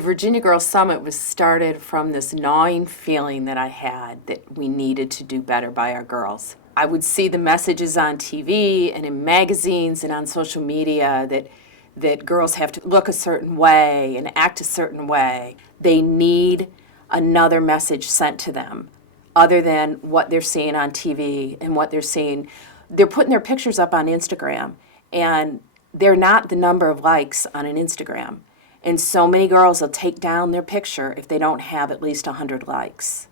The Virginia Girls Summit was started from this gnawing feeling that I had that we needed to do better by our girls. I would see the messages on TV and in magazines and on social media that girls have to look a certain way and act a certain way. They need another message sent to them other than what they're seeing on TV and what they're seeing. They're putting their pictures up on Instagram, and they're not the number of likes on an Instagram. And so many girls will take down their picture if they don't have at least 100 likes.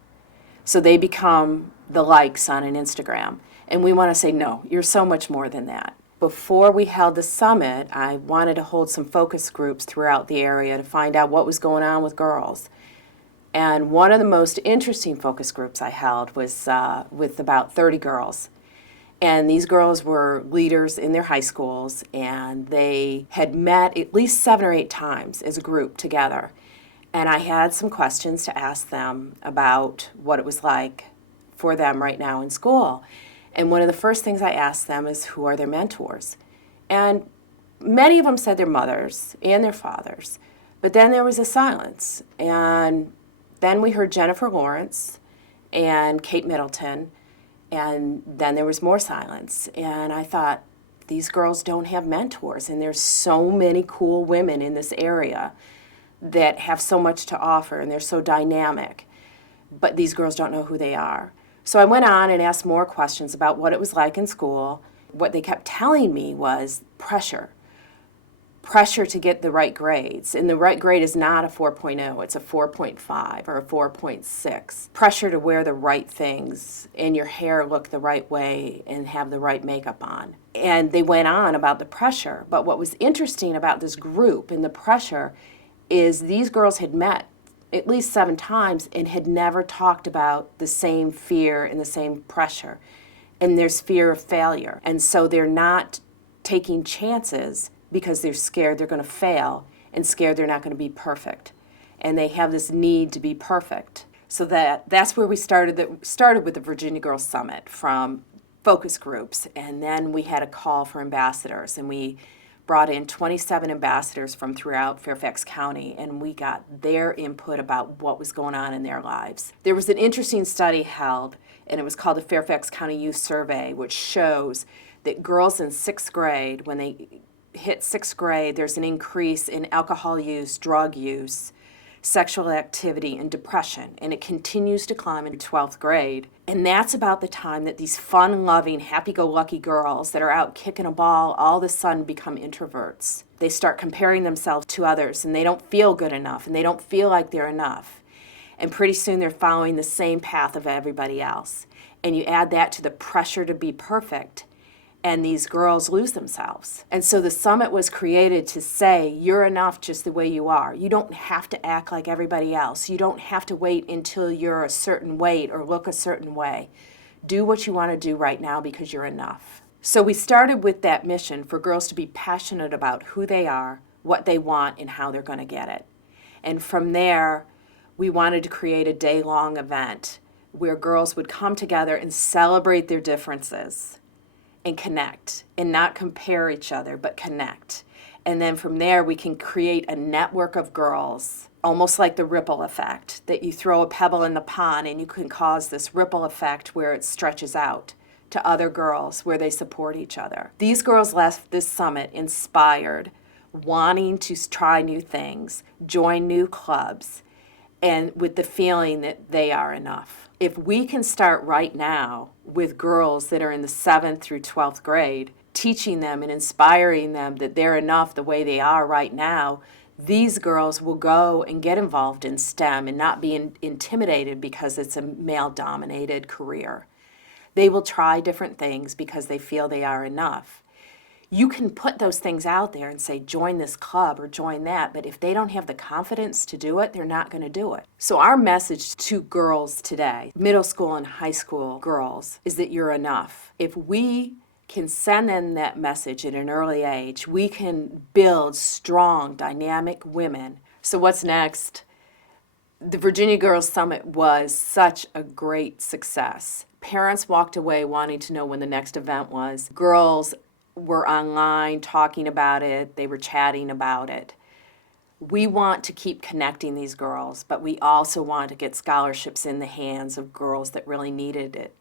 So they become the likes on an Instagram. And we want to say, no, you're so much more than that. Before we held the summit, I wanted to hold some focus groups throughout the area to find out what was going on with girls. And one of the most interesting focus groups I held was with about 30 girls. And these girls were leaders in their high schools, and they had met at least 7 or 8 times as a group together. And I had some questions to ask them about what it was like for them right now in school. And one of the first things I asked them is, who are their mentors? And many of them said their mothers and their fathers. But then there was a silence. And then we heard Jennifer Lawrence and Kate Middleton. And then there was more silence. And I thought, these girls don't have mentors. And there's so many cool women in this area that have so much to offer, and they're so dynamic. But these girls don't know who they are. So I went on and asked more questions about what it was like in school. What they kept telling me was pressure. Pressure to get the right grades. And the right grade is not a 4.0, it's a 4.5 or a 4.6. Pressure to wear the right things and your hair look the right way and have the right makeup on. And they went on about the pressure. But what was interesting about this group and the pressure is these girls had met at least 7 times and had never talked about the same fear and the same pressure. And there's fear of failure. And so they're not taking chances because they're scared they're going to fail and scared they're not going to be perfect. And they have this need to be perfect. So that's where we started. Started with the Virginia Girls Summit from focus groups. And then we had a call for ambassadors. And we brought in 27 ambassadors from throughout Fairfax County. And we got their input about what was going on in their lives. There was an interesting study held, and it was called the Fairfax County Youth Survey, which shows that girls in 6th grade, when they hit 6th grade, there's an increase in alcohol use, drug use, sexual activity, and depression. And it continues to climb in 12th grade. And that's about the time that these fun-loving, happy-go-lucky girls that are out kicking a ball all of a sudden become introverts. They start comparing themselves to others, and they don't feel good enough, and they don't feel like they're enough. And pretty soon they're following the same path of everybody else. And you add that to the pressure to be perfect, and these girls lose themselves. And so the summit was created to say, you're enough just the way you are. You don't have to act like everybody else. You don't have to wait until you're a certain weight or look a certain way. Do what you want to do right now because you're enough. So we started with that mission for girls to be passionate about who they are, what they want, and how they're going to get it. And from there, we wanted to create a day-long event where girls would come together and celebrate their differences and connect, and not compare each other, but connect. And then from there, we can create a network of girls, almost like the ripple effect, that you throw a pebble in the pond and you can cause this ripple effect where it stretches out to other girls where they support each other. These girls left this summit inspired, wanting to try new things, join new clubs, and with the feeling that they are enough. If we can start right now with girls that are in the 7th through 12th grade, teaching them and inspiring them that they're enough the way they are right now, these girls will go and get involved in STEM and not be intimidated because it's a male-dominated career. They will try different things because they feel they are enough. You can put those things out there and say, join this club or join that, but if they don't have the confidence to do it, they're not going to do it. So our message to girls today, middle school and high school girls, is that you're enough. If we can send them that message at an early age, we can build strong, dynamic women. So what's next? The Virginia Girls Summit was such a great success. Parents walked away wanting to know when the next event was. Girls were online talking about it. They were chatting about it. We want to keep connecting these girls, but we also want to get scholarships in the hands of girls that really needed it.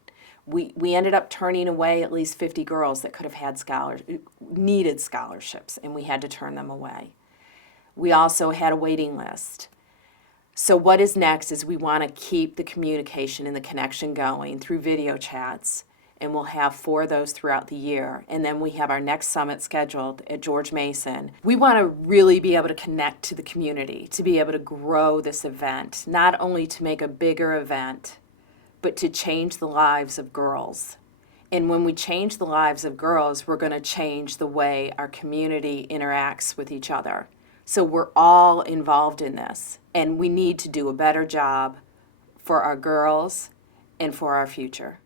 We ended up turning away at least 50 girls that could have had needed scholarships, and we had to turn them away. We also had a waiting list. So what is next is we want to keep the communication and the connection going through video chats, and we'll have 4 of those throughout the year. And then we have our next summit scheduled at George Mason. We want to really be able to connect to the community, to be able to grow this event, not only to make a bigger event, but to change the lives of girls. And when we change the lives of girls, we're going to change the way our community interacts with each other. So we're all involved in this, and we need to do a better job for our girls and for our future.